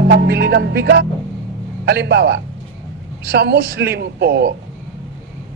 walang pambili ng bigas. Halimbawa, sa Muslim po,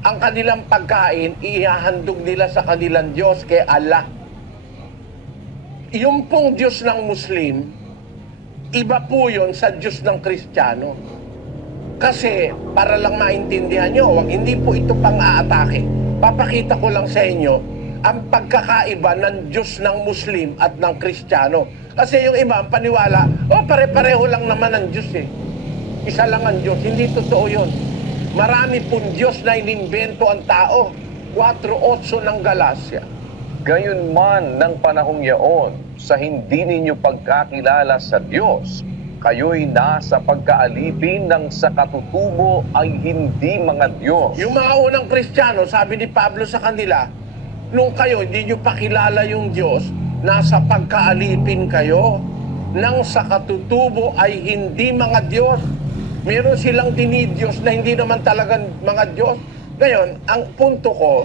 ang kanilang pagkain, ihahandog nila sa kanilang Diyos kay Allah. Yung pong Diyos ng Muslim, iba po yun sa Diyos ng Kristiyano. Kasi, para lang maintindihan nyo, hindi po ito pang-aatake. Papakita ko lang sa inyo ang pagkakaiba ng Diyos ng Muslim at ng Kristiyano. Kasi yung iba, ang paniwala, pare-pareho lang naman ang Diyos eh. Isa lang ang Diyos. Hindi totoo yun. Marami pong Diyos na inimbento ang tao. 4:8 ng Galacia. Gayunman ng panahong yaon, sa hindi ninyo pagkakilala sa Diyos, kayo'y nasa pagkaalipin ng sa katutubo ay hindi mga Diyos. Yung mga unang Kristiyano, sabi ni Pablo sa kanila, nung kayo hindi nyo pakilala yung Diyos, nasa pagkaalipin kayo, nang sa katutubo ay hindi mga Diyos. Meron silang dinidiyos na hindi naman talagang mga Diyos. Ngayon, ang punto ko,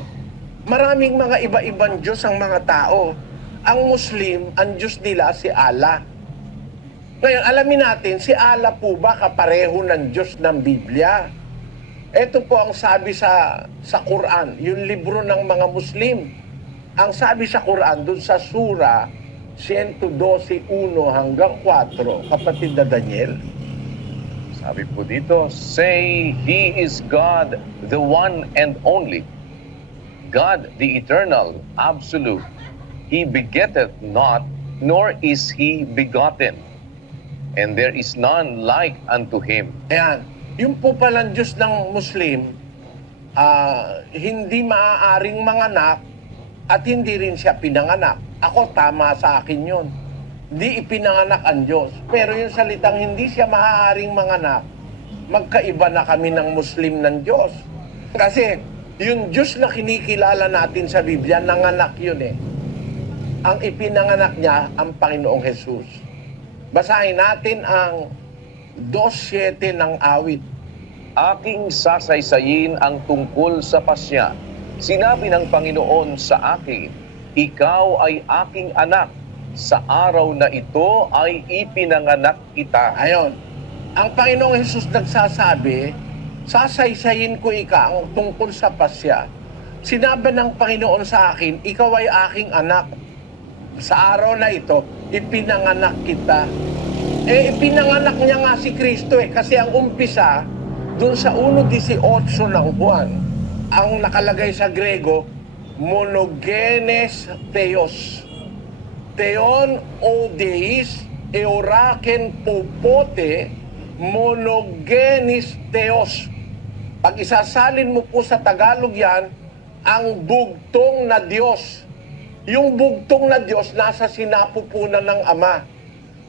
maraming mga iba-ibang Diyos ang mga tao. Ang Muslim, ang Diyos nila si Allah. Ngayon, alamin natin, si Allah po ba kapareho ng Diyos ng Biblia? Ito po ang sabi sa Quran, yung libro ng mga Muslim. Ang sabi sa Quran, dun sa Surah 112:1 hanggang 4, kapatid na Daniel. Sabi po dito, say, He is God, the one and only, God the eternal, absolute. He begetteth not, nor is He begotten, and there is none like unto Him. Ayan, yung po palang Diyos ng Muslim, hindi maaaring manganak at hindi rin siya pinanganak. Ako, tama sa akin yun. Di ipinanganak ang Diyos. Pero yung salitang hindi siya maaaring manganak, magkaiba na kami ng Muslim ng Diyos. Kasi yung Diyos na kinikilala natin sa Biblia, nanganak yun eh. Ang ipinanganak niya, ang Panginoong Jesus. Basahin natin ang 2:7 ng awit. Aking sasaysayin ang tungkol sa pasya. Sinabi ng Panginoon sa akin, ikaw ay aking anak. Sa araw na ito ay ipinanganak kita. Ayon, ang Panginoong Jesus nagsasabi, sasaysayin ko ikaw tungkol sa pasya. Sinabi ng Panginoon sa akin, ikaw ay aking anak. Sa araw na ito, ipinanganak kita. Ipinanganak niya nga si Kristo kasi ang umpisa, dun sa 1:18 ng Juan, ang nakalagay sa Grego, monogenes theos. Theon o Deis, eoraken popote, monogenes theos. Pag isasalin mo po sa Tagalog yan, ang bugtong na Diyos. Yung bugtong na Diyos nasa sinapupunan ng Ama.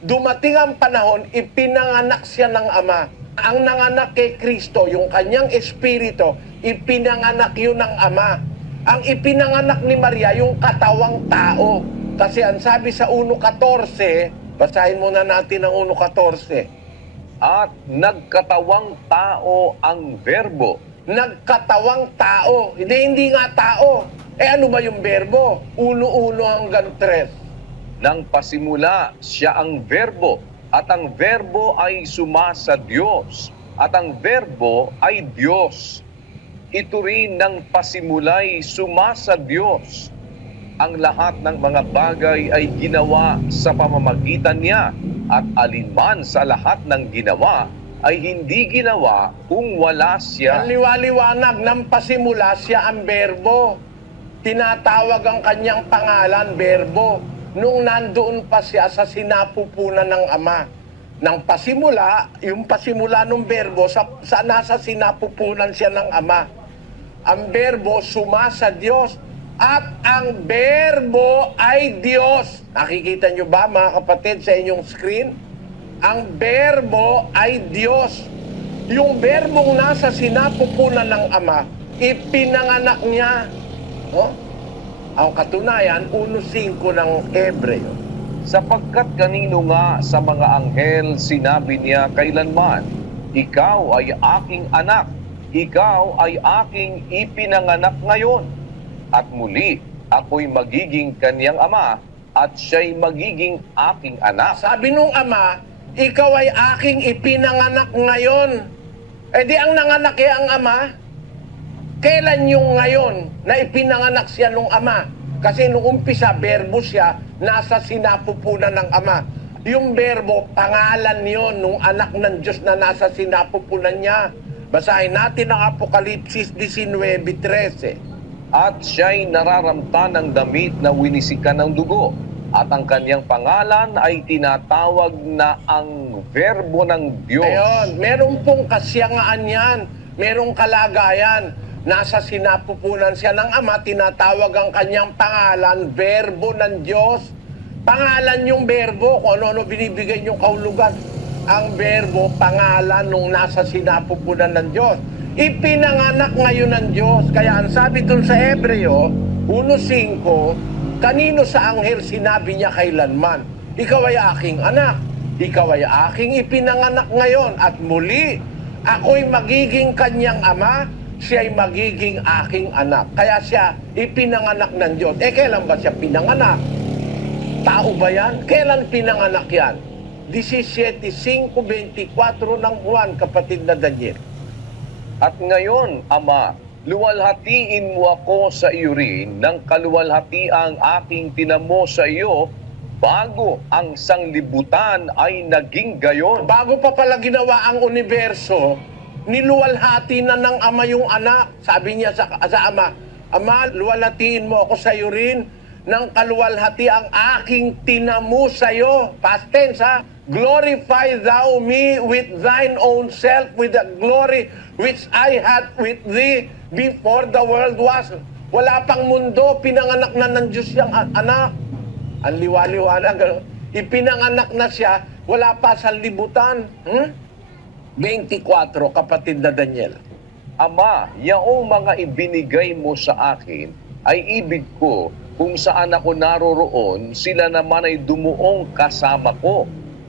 Dumating ang panahon, ipinanganak siya ng Ama. Ang nanganak kay Kristo, yung kanyang espiritu, ipinanganak yun ng Ama. Ang ipinanganak ni Maria, yung katawang tao. Kasi ang sabi sa 1:14, basahin muna natin ang 1:14. At nagkatawang tao ang verbo. Nagkatawang tao. Hindi nga tao. Ano ba yung verbo? 1:1 hanggang 3. Nang pasimula siya ang verbo, at ang verbo ay sumasa Diyos, at ang verbo ay Diyos. Ito rin ng pasimulay sumasa Diyos. Ang lahat ng mga bagay ay ginawa sa pamamagitan niya, at alinman sa lahat ng ginawa ay hindi ginawa kung wala siya. Ang liwaliwanag, ng pasimula siya ang verbo. Tinatawag ang kanyang pangalan, verbo. Nung nandoon pa siya sa sinapupunan ng Ama. Nang pasimula, yung pasimula ng verbo, nasa sinapupunan siya ng Ama. Ang verbo sumasa Diyos. At ang verbo ay Diyos. Nakikita nyo ba mga kapatid sa inyong screen? Ang verbo ay Diyos. Yung verbong nasa sinapupunan ng Ama, ipinanganak niya. Oh? Ang katunayan, 1:5 ng Hebreo. Sapagkat kanino nga sa mga anghel sinabi niya kailanman, ikaw ay aking anak, ikaw ay aking ipinanganak ngayon. At muli, ako'y magiging kanyang ama, at siya'y magiging aking anak. Sabi nung Ama, ikaw ay aking ipinanganak ngayon. Eh di ang nanganak ang ama. Kailan yung ngayon na ipinanganak siya nung ama? Kasi nung umpisa, berbo siya, nasa sinapupunan ng ama. Yung berbo, pangalan yon nung anak ng Diyos na nasa sinapupunan niya. Basahin natin ang Apokalipsis 19:13. At siya'y nararamta ng damit na winisikan ng dugo. At ang kanyang pangalan ay tinatawag na ang Verbo ng Diyos. Ayun, meron pong kasyangaan yan. Merong kalagayan. Nasa sinapupunan siya ng ama, tinatawag ang kanyang pangalan, Verbo ng Diyos. Pangalan yung Verbo, kung ano-ano binibigay niyong kahulugan. Ang Verbo, pangalan nung nasa sinapupunan ng Diyos. Ipinanganak ngayon ng Diyos. Kaya ang sabi dun sa Hebreo 1:5, kanino sa anghel sinabi niya kailanman, ikaw ay aking anak, ikaw ay aking ipinanganak ngayon, at muli ako'y magiging kanyang ama, siya ay magiging aking anak. Kaya siya ipinanganak ng Diyos. Eh kailan ba siya pinanganak? Tao ba yan? Kailan pinanganak yan? 17:5-24 ng Juan, kapatid na Daniel. At ngayon, Ama, luwalhatiin mo ako sa iyo rin ng kaluwalhatiang aking tinamo sa iyo bago ang sanglibutan ay naging gayon. Bago pa pala ginawa ang universo, niluwalhati na ng ama yung anak. Sabi niya sa ama, Ama, luwalhatiin mo ako sa iyo rin ng kaluwalhati ang aking tinamo sa iyo. Past tense, ha? Glorify thou me with thine own self, with the glory which I had with thee before the world was. Wala pang mundo, pinanganak na ng Diyos yung anak. Ang liwaliwanag. Ipinanganak na siya, wala pa sa libutan. 24, kapatid na Daniel. Ama, yaong mga ibinigay mo sa akin ay ibig ko, kung saan ako naroroon, sila naman ay dumuong kasama ko,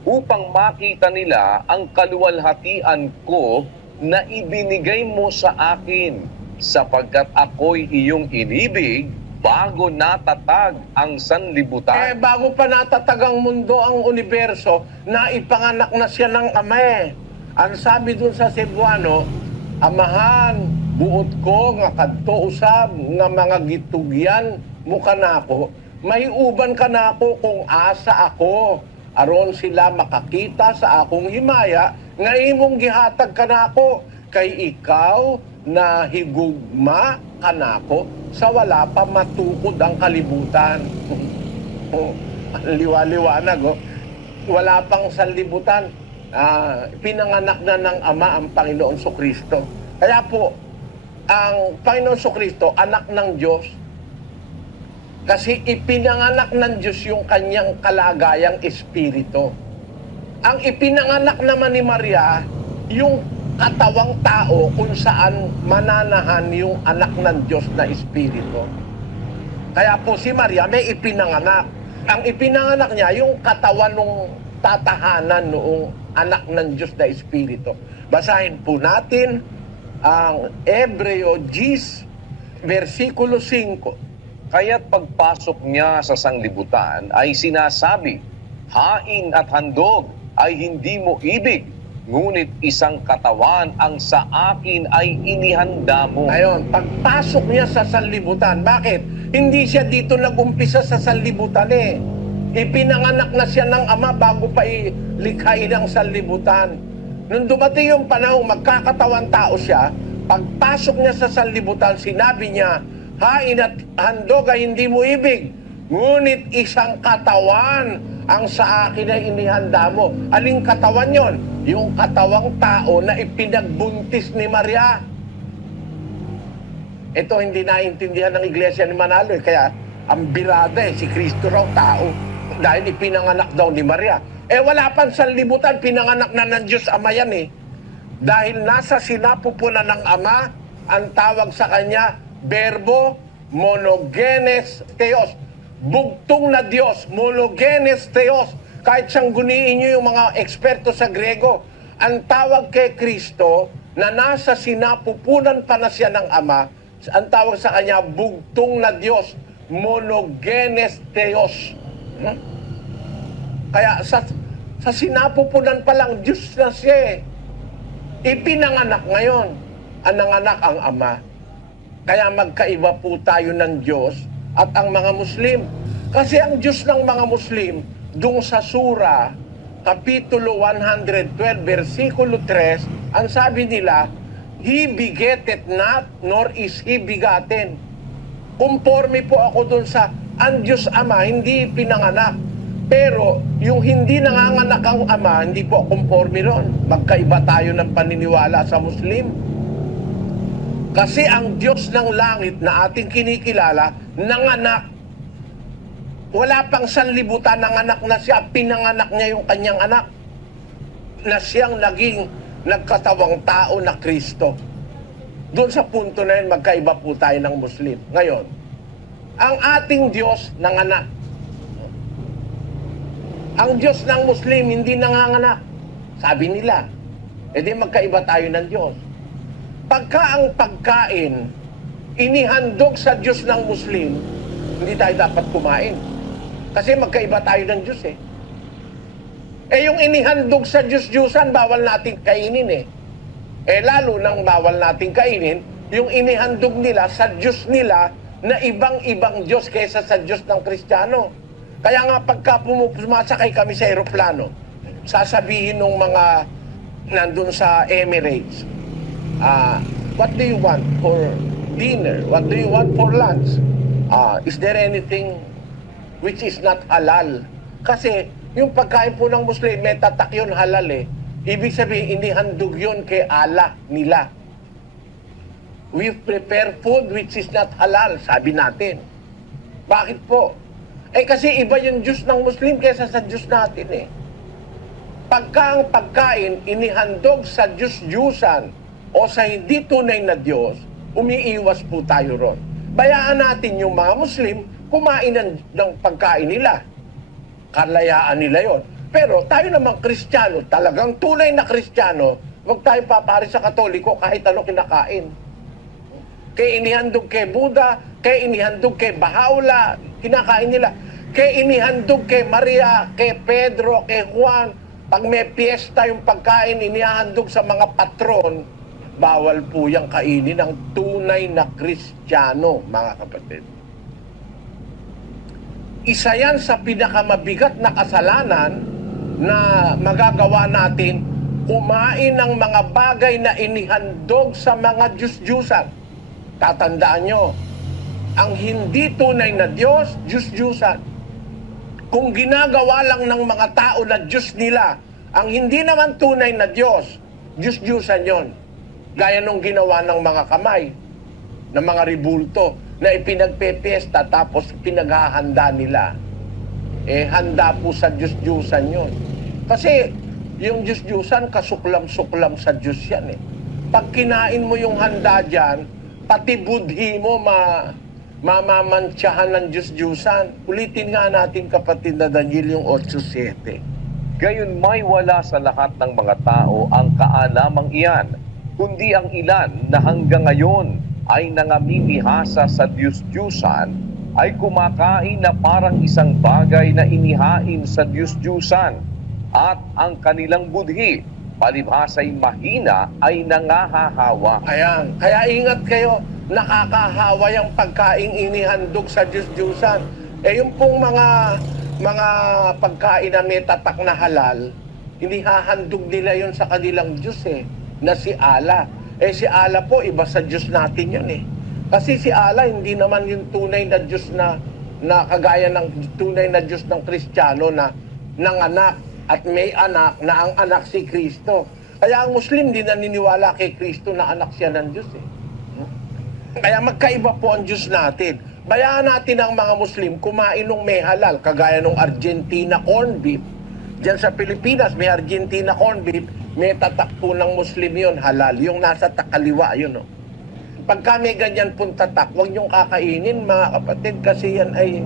upang makita nila ang kaluwalhatian ko na ibinigay mo sa akin, sapagkat ako'y iyong inibig bago natatag ang sanlibutan. Bago pa natatag ang mundo, ang universo, naipanganak na siya ng ama eh. Ang sabi dun sa Cebuano, amahan, buot ko nga kadto usab nga mga gitugyan mo kanako, may uban kanako kung asa ako, aron sila makakita sa akong himaya nga imong gihatag kanako, kay ikaw na higugma kanako sa wala pa matukod ang kalibutan. Ang liwa-liwanag, wala pang sanlibutan. Pinanganak na ng Ama ang Panginoon Kristo. Kaya po, ang Panginoon Kristo, anak ng Diyos, kasi ipinanganak ng Diyos yung kanyang kalagayang espiritu. Ang ipinanganak naman ni Maria, yung katawang tao kung saan mananahan yung anak ng Diyos na espiritu. Kaya po si Maria may ipinanganak. Ang ipinanganak niya, yung katawan ng tatahanan noong anak ng Diyos na espiritu. Basahin po natin ang Hebreo 10, versikulo 5. Kaya't pagpasok niya sa sanglibutan ay sinasabi, hain at handog ay hindi mo ibig, ngunit isang katawan ang sa akin ay inihanda mo. Ayon, pagpasok niya sa sanlibutan, bakit? Hindi siya dito nag-umpisa sa sanlibutan eh. Ipinanganak na siya ng Ama bago pa ilikhain ang sanlibutan. Nung dumating yung panahon, magkakatawan tao siya, pagpasok niya sa sanlibutan, sinabi niya, hain at handog ay hindi mo ibig, ngunit isang katawan ang sa akin ay inihanda mo. Aling katawan yon? Yung katawang tao na ipinagbuntis ni Maria. Ito hindi naintindihan ng Iglesia ni Manalo eh. Kaya ang birada eh, si Kristo raw tao. Dahil ipinanganak daw ni Maria. Wala pang sanlibutan, pinanganak na ng Diyos Ama yan eh. Dahil nasa sinapupunan ng Ama, ang tawag sa kanya, Verbo, monogenes theos. Bugtong na Diyos, monogenes theos. Kahit siyang guniin nyo yung mga eksperto sa Grego, ang tawag kay Kristo na nasa sinapupunan pa na siya ng Ama, ang tawag sa kanya, bugtong na Diyos, monogenes theos. Kaya sa Sa sinapupunan pa lang, Diyos na siya eh. Ipinanganak ngayon. Ang nanganak ang Ama. Kaya magkaiba po tayo ng Diyos at ang mga Muslim. Kasi ang Diyos ng mga Muslim, dung sa Sura, Kapitulo 112, versikulo 3, ang sabi nila, He begetted not, nor is He begotten. Conforme po ako dun sa ang Diyos Ama, hindi pinanganak. Pero yung hindi nanganganak ang Ama, hindi po conforme ron. Magkaiba tayo ng paniniwala sa Muslim. Kasi ang Diyos ng langit na ating kinikilala, nanganak. Wala pang sanlibutan, nanganak na siya, pinanganak niya yung kanyang anak. Na siyang naging nagkatawang tao na Kristo. Doon sa punto na yun, magkaiba po tayo ng Muslim. Ngayon, ang ating Diyos nanganak. Ang Diyos ng Muslim hindi nanganganak. Sabi nila, edi magkaiba tayo ng Diyos. Pagka ang pagkain inihandog sa Diyos ng Muslim, hindi tayo dapat kumain. Kasi magkaiba tayo ng Diyos eh. Eh yung inihandog sa Diyos-Diyusan, bawal natin kainin eh. Eh lalo nang bawal natin kainin, yung inihandog nila sa Diyos nila na ibang-ibang Diyos kaysa sa Diyos ng Kristiyano. Kaya nga pagka pumasakay kami sa eroplano, sasabihin ng mga nandun sa Emirates, what do you want for dinner? What do you want for lunch? Is there anything which is not halal? Kasi yung pagkain po ng Muslim, may tatak yun halal eh. Ibig sabihin, inihandog yun kay Allah nila. We prepare food which is not halal, sabi natin. Bakit po? Eh kasi iba yung Diyos ng Muslim kaysa sa Diyos natin eh. Pagka ang pagkain inihandog sa Diyos-Diyusan o sa hindi tunay na Diyos, umiiwas po tayo ron. Bayaan natin yung mga Muslim kumain ng pagkain nila. Kalayaan nila yon. Pero tayo namang Kristiyano, talagang tunay na Kristiyano, huwag tayo papari sa Katoliko kahit ano kinakain. Kaya inihandog kay Buddha, kaya inihandog kay Bahá'u'lláh, kinakain nila. Kaya inihandog kay Maria, kay Pedro, kay Juan. Pag may piyesta yung pagkain, inihandog sa mga patron, bawal po yung kainin ng tunay na Kristiyano, mga kapatid. Isa yan sa pinakamabigat na kasalanan na magagawa natin, kumain ng mga bagay na inihandog sa mga Diyos-Diyusan. Tatandaan nyo, ang hindi tunay na Diyos, Diyos-Diyusan. Kung ginagawa lang ng mga tao na Diyos nila, ang hindi naman tunay na Diyos, Diyos-Diyusan yon. Gaya nung ginawa ng mga kamay, ng mga ribulto, na ipinagpepiesta tapos pinaghahanda nila. Eh, handa po sa Diyos-Diyusan yon. Kasi, yung Diyos-Diyusan, kasuklam-suklam sa Diyos yan eh. Pag kinain mo yung handa dyan, pati budhi mo mamamantsahan ng Diyos-Diyusan. Ulitin nga natin kapatid na Daniel yung 8:7. Gayon may wala sa lahat ng mga tao ang kaalamang iyan, kundi ang ilan na hanggang ngayon ay nangamimihasa sa Diyos-Diyusan ay kumakain na parang isang bagay na inihain sa Diyos-Diyusan at ang kanilang budhi, palibhasa'y mahina ay nangahahawa. Ayan. Kaya ingat kayo, nakakahawa yung pagkaing inihandog sa Diyos-Diyusan. Eh yung pong mga pagkain na may tatak na halal, inihahandog nila yun sa kanilang Diyos eh, na si Allah. Eh si Allah po, iba sa Diyos natin yun eh. Kasi si Allah, hindi naman yung tunay na Diyos na kagaya ng tunay na Diyos ng Kristiyano na nanganak at may anak na ang anak si Kristo. Kaya ang Muslim di naniniwala kay Kristo na anak siya ng Diyos eh. Kaya magkaiba po ang Diyos natin. Bayaan natin ang mga Muslim kumain ng may halal, kagaya ng Argentina corn beef. Diyan sa Pilipinas, may Argentina corn beef, may tatak po ng Muslim yun, halal. Yung nasa takaliwa, yun. No? Pagka may ganyan pong tatak, huwag niyong kakainin, mga kapatid, kasi yan ay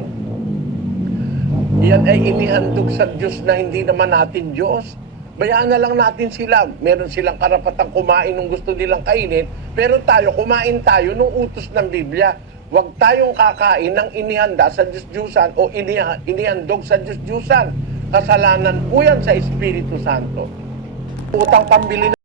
inihandog sa Diyos na hindi naman natin Diyos. Bayaan na lang natin sila. Meron silang karapatang kumain ng gusto nilang kainin, pero tayo, kumain tayo nung utos ng Biblia. Huwag tayong kakain ng inihanda sa Diyos-Diyusan o inihandog sa Diyos-Diyusan. kasalanan po yan sa Espiritu Santo. Utang pambili